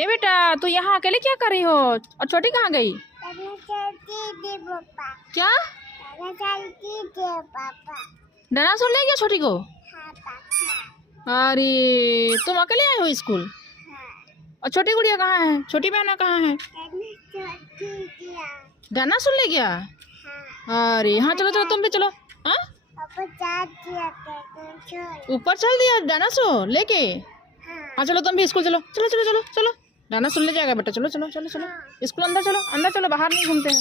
ये बेटा तू यहाँ अकेले क्या कर रही हो? और छोटी कहाँ गई? क्या डायनासोर ले गया छोटी को? अरे तुम अकेले आए हो स्कूल? और छोटी गुड़िया कहाँ है? छोटी बहना कहाँ है? डायनासोर ले गया? अरे हाँ चलो चलो तुम भी चलो। हाँ ऊपर चल दिया डायनासोर लेके? हाँ चलो तुम भी स्कूल चलो चलो चलो चलो चलो। डायनासोर ले जाएगा बेटा, चलो चलो चलो चलो स्कूल अंदर चलो, अंदर चलो, बाहर नहीं घूमते हैं।